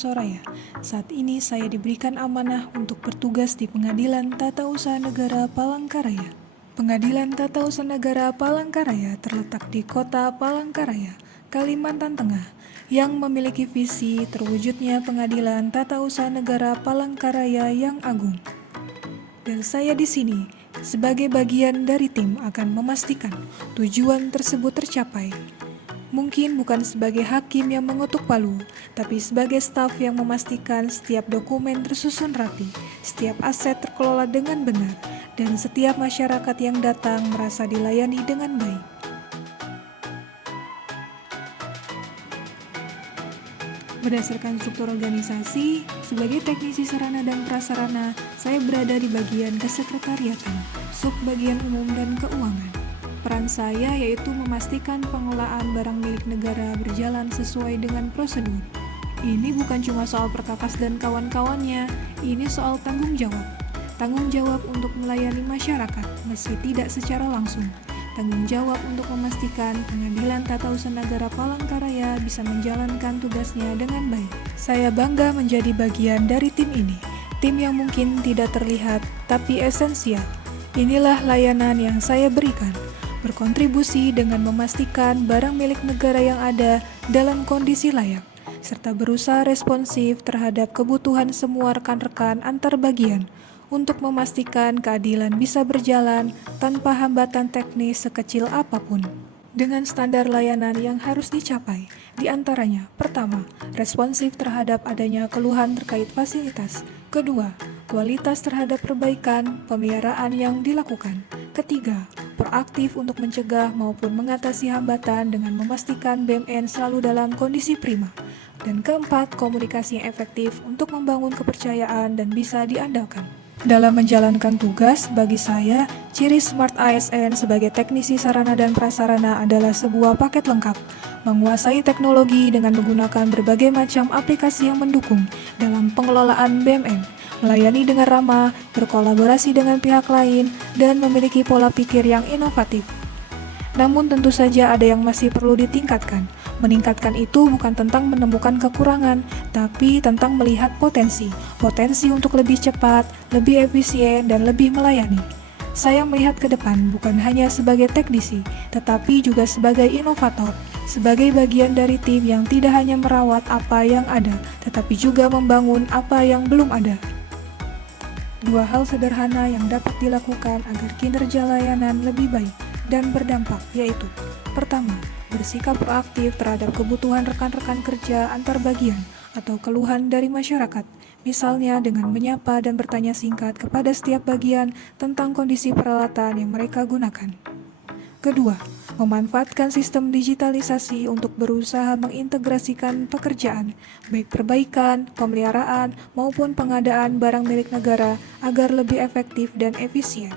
Soraya. Saat ini saya diberikan amanah untuk bertugas di Pengadilan Tata Usaha Negara Palangkaraya. Pengadilan Tata Usaha Negara Palangkaraya terletak di Kota Palangkaraya, Kalimantan Tengah, yang memiliki visi terwujudnya Pengadilan Tata Usaha Negara Palangkaraya yang agung. Dan saya di sini sebagai bagian dari tim akan memastikan tujuan tersebut tercapai. Mungkin bukan sebagai hakim yang mengetuk palu, tapi sebagai staf yang memastikan setiap dokumen tersusun rapi, setiap aset terkelola dengan benar, dan setiap masyarakat yang datang merasa dilayani dengan baik. Berdasarkan struktur organisasi, sebagai teknisi sarana dan prasarana, saya berada di bagian kesekretariatan, sub bagian umum dan keuangan. Peran saya yaitu memastikan pengelolaan barang milik negara berjalan sesuai dengan prosedur. Ini bukan cuma soal Perkakas dan kawan-kawannya, ini soal tanggung jawab. Tanggung jawab untuk melayani masyarakat, meski tidak secara langsung. Tanggung jawab untuk memastikan Pengadilan Tata Usaha Negara Palangkaraya bisa menjalankan tugasnya dengan baik. Saya bangga menjadi bagian dari tim ini, tim yang mungkin tidak terlihat, tapi esensial. Inilah layanan yang saya berikan. Berkontribusi dengan memastikan barang milik negara yang ada dalam kondisi layak, serta berusaha responsif terhadap kebutuhan semua rekan-rekan antar bagian untuk memastikan keadilan bisa berjalan tanpa hambatan teknis sekecil apapun. Dengan standar layanan yang harus dicapai, di antaranya, pertama, responsif terhadap adanya keluhan terkait fasilitas. Kedua, kualitas terhadap perbaikan pemeliharaan yang dilakukan. Ketiga, proaktif untuk mencegah maupun mengatasi hambatan dengan memastikan BMN selalu dalam kondisi prima. Dan keempat, komunikasi yang efektif untuk membangun kepercayaan dan bisa diandalkan. Dalam menjalankan tugas, bagi saya, ciri Smart ASN sebagai teknisi sarana dan prasarana adalah sebuah paket lengkap, menguasai teknologi dengan menggunakan berbagai macam aplikasi yang mendukung dalam pengelolaan BMN, melayani dengan ramah, berkolaborasi dengan pihak lain, dan memiliki pola pikir yang inovatif. Namun tentu saja ada yang masih perlu ditingkatkan. Meningkatkan itu bukan tentang menemukan kekurangan, tapi tentang melihat potensi untuk lebih cepat, lebih efisien, dan lebih melayani. Saya melihat ke depan bukan hanya sebagai teknisi, tetapi juga sebagai inovator, sebagai bagian dari tim yang tidak hanya merawat apa yang ada, tetapi juga membangun apa yang belum ada. Dua hal sederhana yang dapat dilakukan agar kinerja layanan lebih baik dan berdampak, yaitu pertama, bersikap proaktif terhadap kebutuhan rekan-rekan kerja antar bagian atau keluhan dari masyarakat, misalnya dengan menyapa dan bertanya singkat kepada setiap bagian tentang kondisi peralatan yang mereka gunakan. Kedua, memanfaatkan sistem digitalisasi untuk berusaha mengintegrasikan pekerjaan, baik perbaikan, pemeliharaan, maupun pengadaan barang milik negara agar lebih efektif dan efisien.